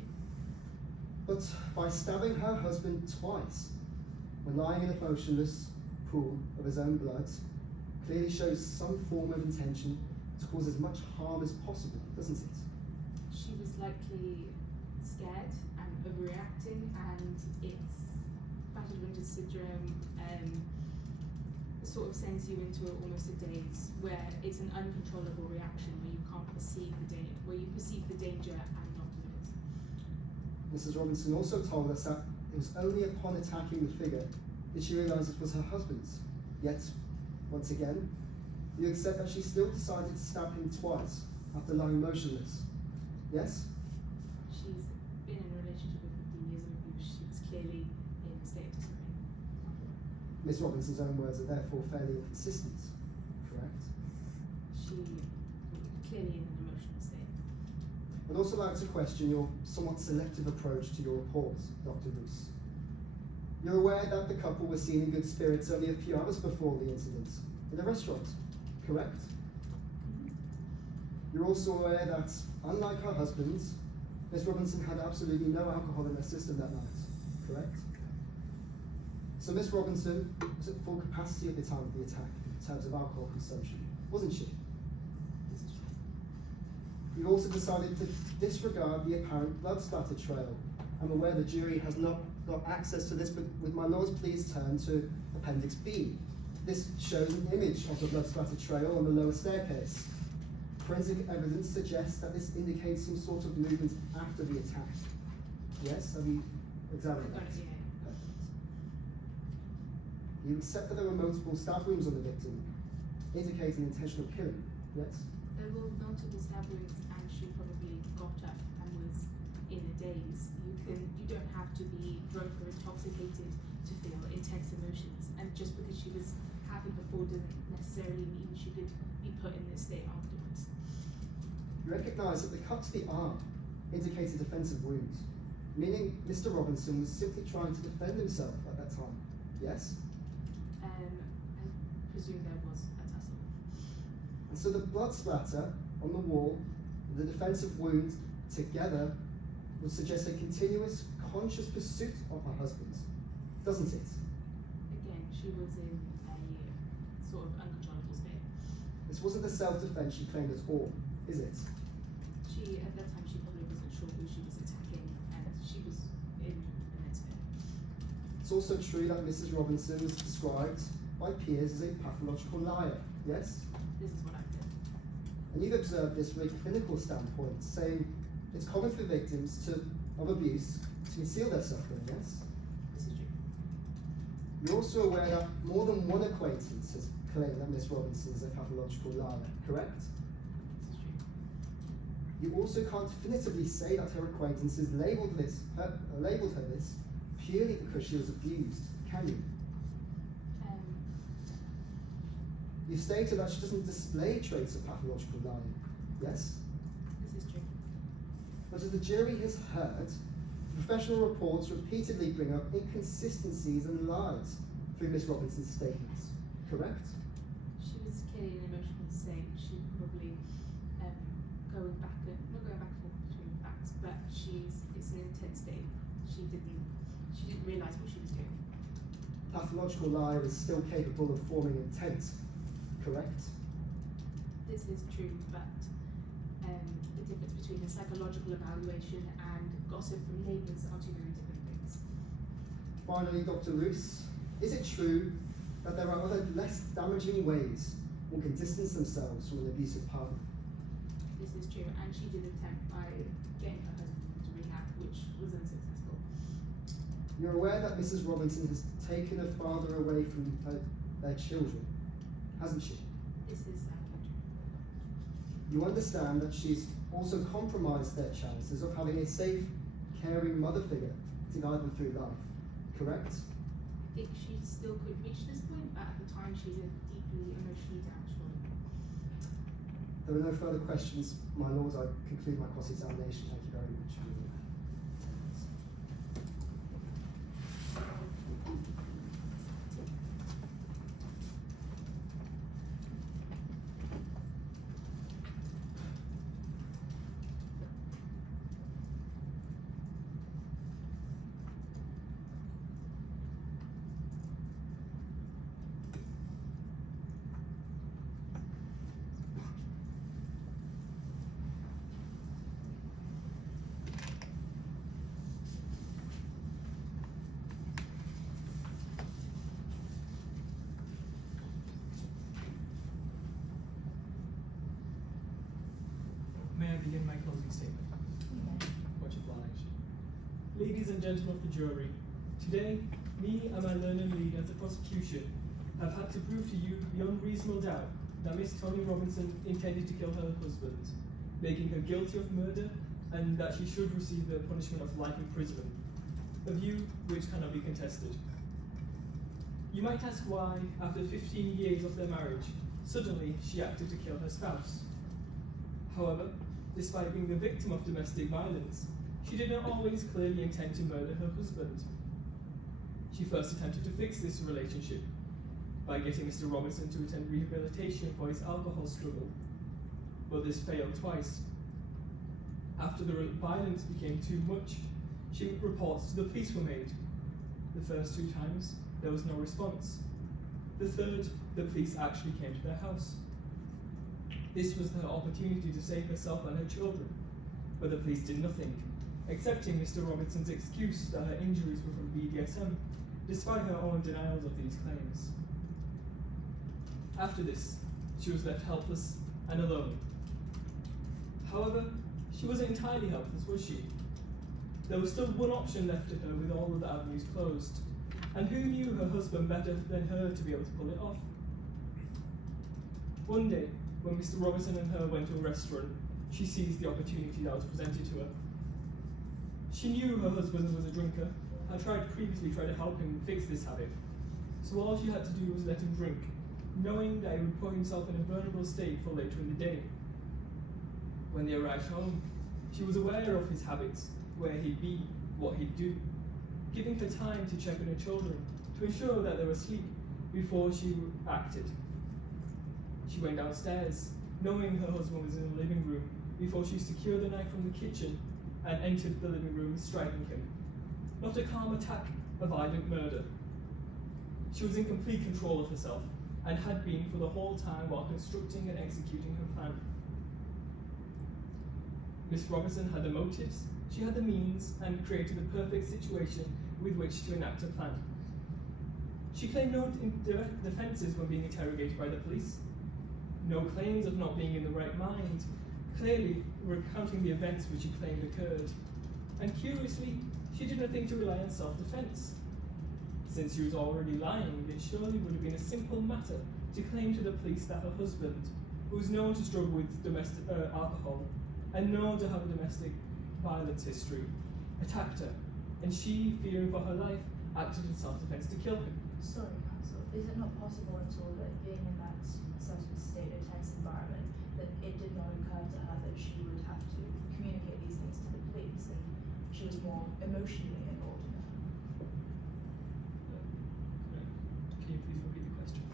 But by stabbing her husband twice, when lying in a motionless pool of his own blood, clearly shows some form of intention to cause as much harm as possible, doesn't it? She was likely scared and overreacting, and it's battered wound syndrome sort of sends you into almost a daze where it's an uncontrollable reaction where you can't perceive the danger, where you perceive the danger and not do it. Mrs. Robinson also told us that it was only upon attacking the figure that she realised it was her husband's. Yet, once again, you accept that she still decided to stab him twice after lying motionless. Yes? She's been in a relationship with 15 years of abuse. She was clearly in a state of disarray. Miss Robinson's own words are therefore fairly inconsistent, correct? She clearly in an emotional state. I'd also like to question your somewhat selective approach to your reports, Dr. Roos. You're aware that the couple were seen in good spirits only a few hours before the incident in a restaurant, correct? You're also aware that, unlike her husband, Miss Robinson had absolutely no alcohol in her system that night, correct? So Miss Robinson was at full capacity at the time of the attack in terms of alcohol consumption, wasn't she? This is true. You also decided to disregard the apparent blood splatter trail. I'm aware the jury has not got access to this, but with my lords, please turn to Appendix B. This shows an image of the blood splatter trail on the lower staircase. Forensic evidence suggests that this indicates some sort of movement after the attack. Yes, have you examined that? Yeah. Perfect. You accept that there were multiple stab wounds on the victim, indicating intentional killing, yes? There were multiple stab wounds, and she probably got up and was in a daze. You don't have to be drunk or intoxicated to feel intense emotions, and just because she was happy before doesn't necessarily mean she could be put in this state afterwards. You recognise that the cut to the arm indicated defensive wounds, meaning Mr. Robinson was simply trying to defend himself at that time, yes? I presume there was a tussle. And so the blood splatter on the wall, the defensive wound together would suggest a continuous, conscious pursuit of her husband, doesn't it? Again, she was in a sort of uncontrollable state. This wasn't the self-defense she claimed at all, is it? She, at that time, she probably wasn't sure who she was attacking, and she was in immense fear. It's also true that Mrs. Robinson was described by peers as a pathological liar, yes? This is what I did. And you've observed this from a clinical standpoint, saying it's common for victims of abuse to conceal their suffering, yes? This is true. You're also aware that more than one acquaintance has claimed that Miss Robinson is a pathological liar, correct? This is true. You also can't definitively say that her acquaintances labelled her this purely because she was abused, can you? You've stated that she doesn't display traits of pathological lying, yes? This is true. But as the jury has heard, professional reports repeatedly bring up inconsistencies and lies through Miss Robinson's statements, correct? She was clearly in an emotional state. She probably not going back and forth between facts, but it's an intense state. She didn't realise what she was doing. Pathological liar is still capable of forming intent, correct? This is true, but the difference between a psychological evaluation and gossip from neighbours are two very different things. Finally, Dr. Roos, is it true that there are other less damaging ways one can distance themselves from an abusive partner? This is true, and she did attempt by getting her husband to rehab, which was unsuccessful. You're aware that Mrs. Robinson has taken her father away from their children, hasn't she? This is sadly true. You understand that she's also compromised their chances of having a safe, caring mother figure to guide them through life, correct? I think she still could reach this point, but at the time she's a deeply emotionally damaged woman. There are no further questions, my lords. I conclude my cross-examination. Thank you very much. begin my closing statement. Much obliged. Ladies and gentlemen of the jury, today, me and my learned lead as the prosecution have had to prove to you beyond reasonable doubt that Miss Tony Robinson intended to kill her husband, making her guilty of murder, and that she should receive the punishment of life imprisonment, a view which cannot be contested. You might ask why, after 15 years of their marriage, suddenly she acted to kill her spouse. However, despite being the victim of domestic violence, she did not always clearly intend to murder her husband. She first attempted to fix this relationship by getting Mr. Robinson to attend rehabilitation for his alcohol struggle, but this failed twice. After the violence became too much, reports to the police were made. The first 2 times, there was no response. The third, the police actually came to their house. This was her opportunity to save herself and her children, but the police did nothing, accepting Mr. Robinson's excuse that her injuries were from BDSM, despite her own denials of these claims. After this, she was left helpless and alone. However, she wasn't entirely helpless, was she? There was still one option left to her with all of the avenues closed, and who knew her husband better than her to be able to pull it off? One day, when Mr. Robinson and her went to a restaurant, she seized the opportunity that was presented to her. She knew her husband was a drinker, had previously tried to help him fix this habit, so all she had to do was let him drink, knowing that he would put himself in a vulnerable state for later in the day. When they arrived home, she was aware of his habits, where he'd be, what he'd do, giving her time to check on her children, to ensure that they were asleep before she acted. She went downstairs, knowing her husband was in the living room, before she secured the knife from the kitchen and entered the living room, striking him. Not a calm attack, a violent murder. She was in complete control of herself, and had been for the whole time while constructing and executing her plan. Miss Robinson had the motives, she had the means, and created the perfect situation with which to enact her plan. She claimed no defences when being interrogated by the police, no claims of not being in the right mind, clearly recounting the events which she claimed occurred. And curiously, she did not think to rely on self-defence. Since she was already lying, it surely would have been a simple matter to claim to the police that her husband, who was known to struggle with domestic alcohol and known to have a domestic violence history, attacked her, and she, fearing for her life, acted in self-defence to kill him. Sorry, counsel. Is it not possible at all that being in that certain state, a tense environment, that it did not occur to her that she would have to communicate these things to the police, and she was more emotionally involved in it? Can you please repeat the question?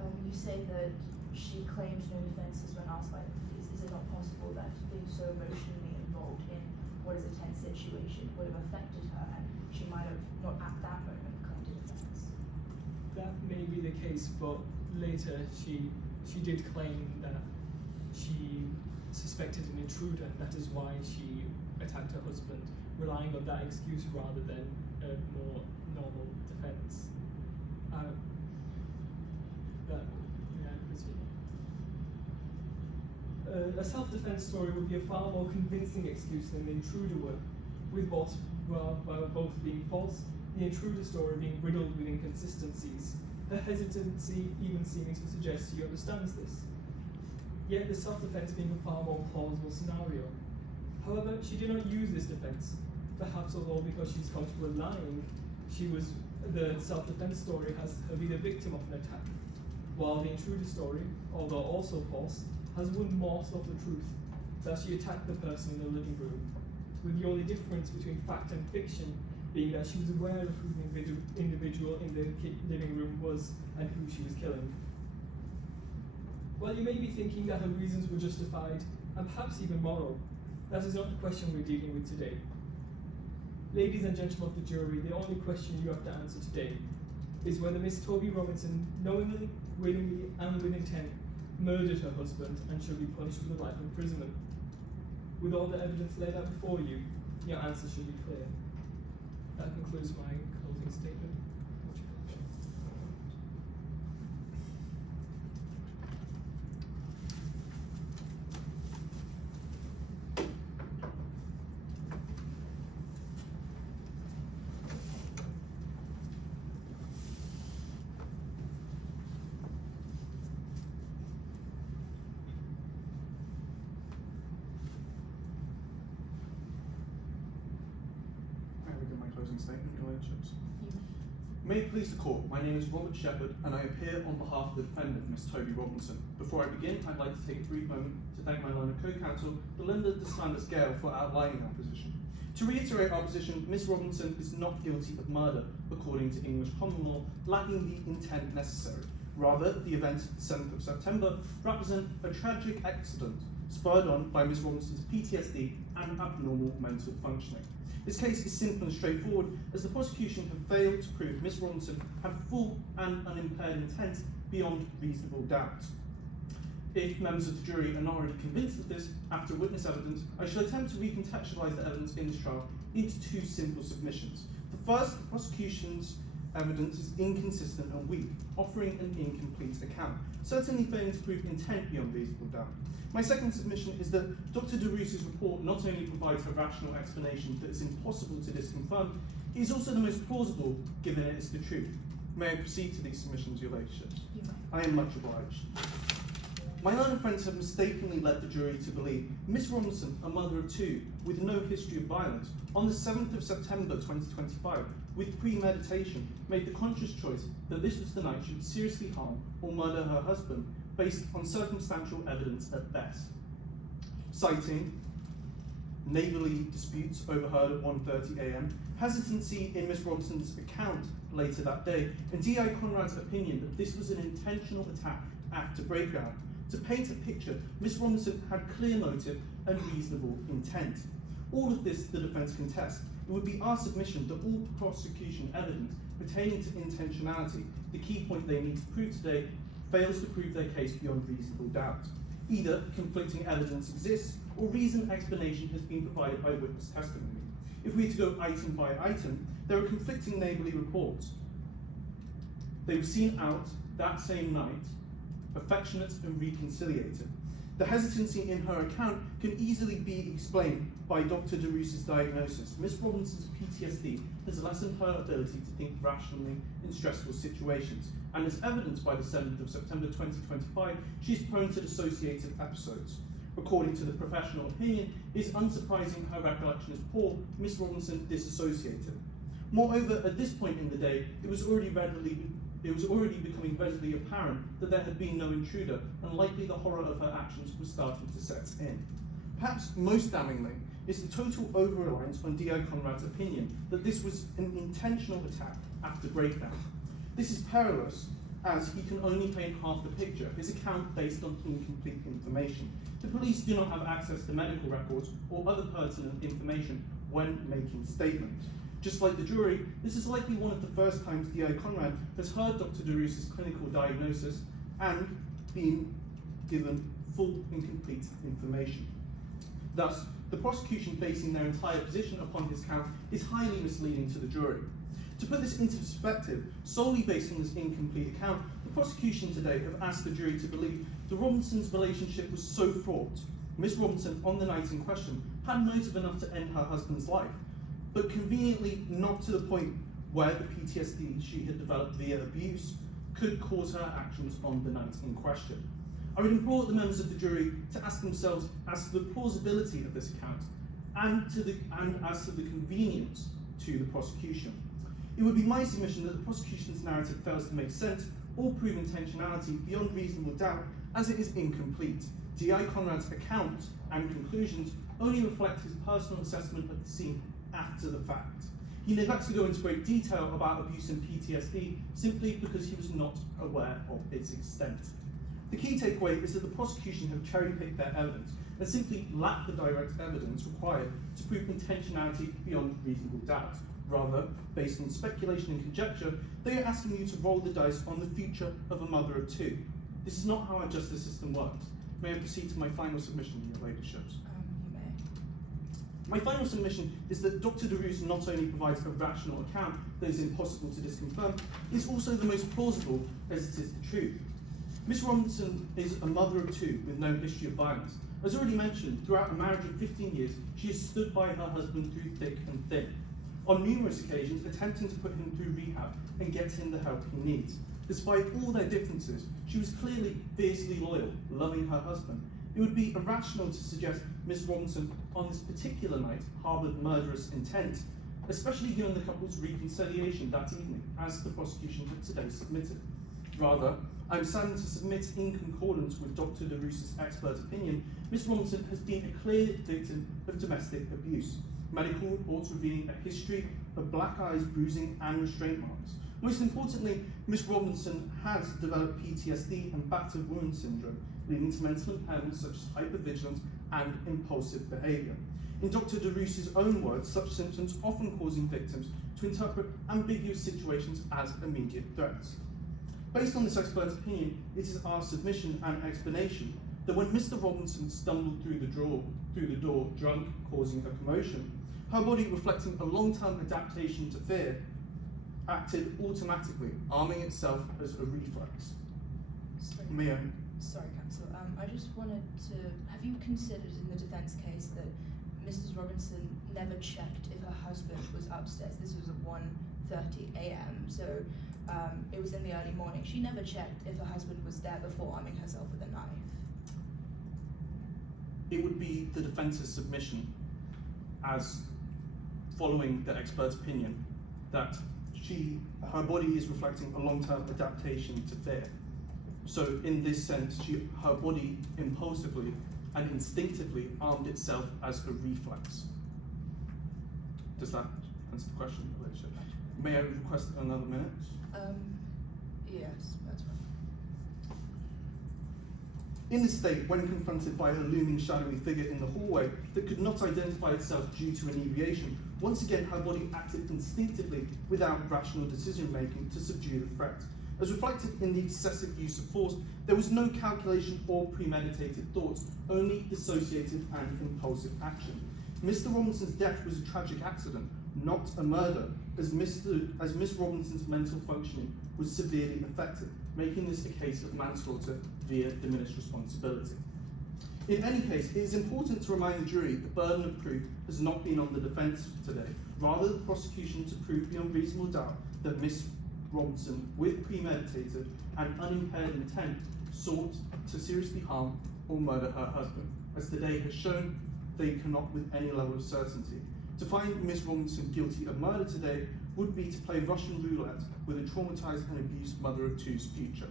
You say that she claimed no defences when asked by the police. Is it not possible that being so emotionally involved in what is a tense situation would have affected her, and she might have not at that moment claimed a defence? That may be the case, but later she did claim that she suspected an intruder, and that is why she attacked her husband, relying on that excuse rather than a more normal defence. A self-defense story would be a far more convincing excuse than the intruder would, with both being false, the intruder story being riddled with inconsistencies, her hesitancy even seeming to suggest she understands this. Yet the self-defense being a far more plausible scenario. However, she did not use this defense, perhaps although because she's comfortable lying, the self-defense story has her be the victim of an attack, while the intruder story, although also false, has one morsel of the truth, that she attacked the person in the living room, with the only difference between fact and fiction being that she was aware of who the individual in the living room was and who she was killing. While you may be thinking that her reasons were justified, and perhaps even moral, that is not the question we're dealing with today. Ladies and gentlemen of the jury, the only question you have to answer today is whether Miss Toby Robinson knowingly, willingly, and with intent murdered her husband and should be punished with a life imprisonment. With all the evidence laid out before you, your answer should be clear. That concludes my closing statement. closing statement, Your Ladyship. May it please the court, my name is Robert Shepherd and I appear on behalf of the defendant, Ms. Toby Robinson. Before I begin, I'd like to take a brief moment to thank my learned co-counsel, Belinda de Sanders-Gale, for outlining our position. To reiterate our position, Ms. Robinson is not guilty of murder, according to English common law, lacking the intent necessary. Rather, the events of the 7th of September represent a tragic accident spurred on by Ms. Robinson's PTSD and abnormal mental functioning. This case is simple and straightforward, as the prosecution have failed to prove Ms. Robinson had full and unimpaired intent beyond reasonable doubt. If members of the jury are not already convinced of this after witness evidence, I shall attempt to recontextualise the evidence in this trial into two simple submissions. The first, the prosecution's evidence is inconsistent and weak, offering an incomplete account, certainly failing to prove intent beyond reasonable doubt. My second submission is that Dr. DeRuse's report not only provides a rational explanation that is impossible to disconfirm, it is also the most plausible, given it is the truth. May I proceed to these submissions, Your Ladyship? You may. I am much obliged. My learned friends have mistakenly led the jury to believe Miss Robinson, a mother of two, with no history of violence, on the 7th of September 2025, with premeditation, made the conscious choice that this was the night she would seriously harm or murder her husband, based on circumstantial evidence at best. Citing neighbourly disputes overheard at 1:30 a.m, hesitancy in Miss Robinson's account later that day, and D.I. Conrad's opinion that this was an intentional attack after breakdown. To paint a picture, Miss Robinson had clear motive and reasonable intent. All of this the defence contests. It would be our submission that all prosecution evidence pertaining to intentionality, the key point they need to prove today, fails to prove their case beyond reasonable doubt. Either conflicting evidence exists, or reasoned explanation has been provided by witness testimony. If we were to go item by item, there are conflicting neighbourly reports. They were seen out that same night, affectionate and reconciliated. The hesitancy in her account can easily be explained by Dr. DeRuse's diagnosis. Miss Robinson's PTSD has lessened her ability to think rationally in stressful situations, and as evidenced by the 7th of September 2025, she is prone to dissociative episodes. According to the professional opinion, it is unsurprising her recollection is poor. Miss Robinson disassociated. Moreover, at this point in the day, it was already becoming readily apparent that there had been no intruder, and likely the horror of her actions was starting to set in. Perhaps most damningly is the total over-reliance on D.I. Conrad's opinion that this was an intentional attack after breakdown. This is perilous, as he can only paint half the picture, his account based on incomplete information. The police do not have access to medical records or other pertinent information when making statements. Just like the jury, this is likely one of the first times D.I. Conrad has heard Dr. DeRuse's clinical diagnosis and been given full and complete information. Thus, the prosecution basing their entire position upon his account is highly misleading to the jury. To put this into perspective, solely based on this incomplete account, the prosecution today have asked the jury to believe the Robinsons' relationship was so fraught. Miss Robinson, on the night in question, had motive enough to end her husband's life, but conveniently not to the point where the PTSD she had developed via abuse could cause her actions on the night in question. I would implore the members of the jury to ask themselves as to the plausibility of this account and as to the convenience to the prosecution. It would be my submission that the prosecution's narrative fails to make sense or prove intentionality beyond reasonable doubt, as it is incomplete. D.I. Conrad's account and conclusions only reflect his personal assessment of the scene after the fact. He neglects to go into great detail about abuse and PTSD simply because he was not aware of its extent. The key takeaway is that the prosecution have cherry-picked their evidence and simply lack the direct evidence required to prove intentionality beyond reasonable doubt. Rather, based on speculation and conjecture, they are asking you to roll the dice on the future of a mother of two. This is not how our justice system works. May I proceed to my final submission, Your Ladyships? You may. My final submission is that Dr. DeRuse not only provides a rational account that is impossible to disconfirm, it is also the most plausible as it is the truth. Miss Robinson is a mother of two with no history of violence. As already mentioned, throughout a marriage of 15 years, she has stood by her husband through thick and thin, on numerous occasions attempting to put him through rehab and get him the help he needs. Despite all their differences, she was clearly fiercely loyal, loving her husband. It would be irrational to suggest Miss Robinson on this particular night harboured murderous intent, especially given the couple's reconciliation that evening, as the prosecution had today submitted. Rather, I'm saddened to submit, in concordance with Dr. DeRousse's expert opinion, Ms. Robinson has been a clear victim of domestic abuse. Medical reports revealing a history of black eyes, bruising, and restraint marks. Most importantly, Ms. Robinson has developed PTSD and battered wound syndrome, leading to mental impairments such as hypervigilance and impulsive behaviour. In Dr. DeRousse's own words, such symptoms often causing victims to interpret ambiguous situations as immediate threats. Based on this expert's opinion, it is our submission and explanation that when Mr. Robinson stumbled through the door, drunk, causing a commotion, her body, reflecting a long-term adaptation to fear, acted automatically, arming itself as a reflex. Sorry, counsel. I just wanted to. Have you considered in the defence case that Mrs. Robinson never checked if her husband was upstairs? This was at 1:30 a.m. So it was in the early morning. She never checked if her husband was there before arming herself with a knife. It would be the defence's submission, as following the expert's opinion, that her body is reflecting a long-term adaptation to fear. So in this sense, her body impulsively and instinctively armed itself as a reflex. Does that answer the question, Alicia? May I request another minute? Yes, that's fine. In this state, when confronted by a looming shadowy figure in the hallway that could not identify itself due to inebriation, once again her body acted instinctively without rational decision making to subdue the threat. As reflected in the excessive use of force, there was no calculation or premeditated thoughts, only dissociated and impulsive action. Mr. Robinson's death was a tragic accident, not a murder, as Miss Robinson's mental functioning was severely affected, making this a case of manslaughter via diminished responsibility. In any case, it is important to remind the jury the burden of proof has not been on the defence today, rather the prosecution to prove beyond reasonable doubt that Miss Robinson, with premeditated and unimpaired intent, sought to seriously harm or murder her husband. As today has shown, they cannot with any level of certainty. To find Miss Robinson guilty of murder today would be to play Russian roulette with a traumatised and abused mother of two's future.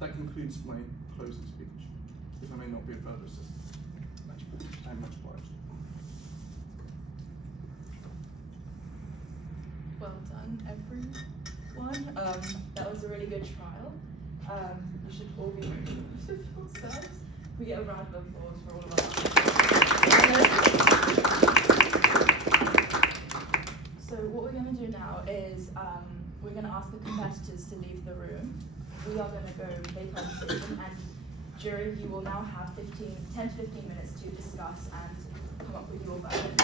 That concludes my closing speech, if I may not be of further assistance. I'm much obliged. Well done, everyone. That was a really good trial. You should all be proud of yourselves. We get a round of applause for all of us. So what we're going to do now is we're going to ask the competitors to leave the room. We are going to go make our decision, and jury, you will now have 10 to 15 minutes to discuss and come up with your verdict.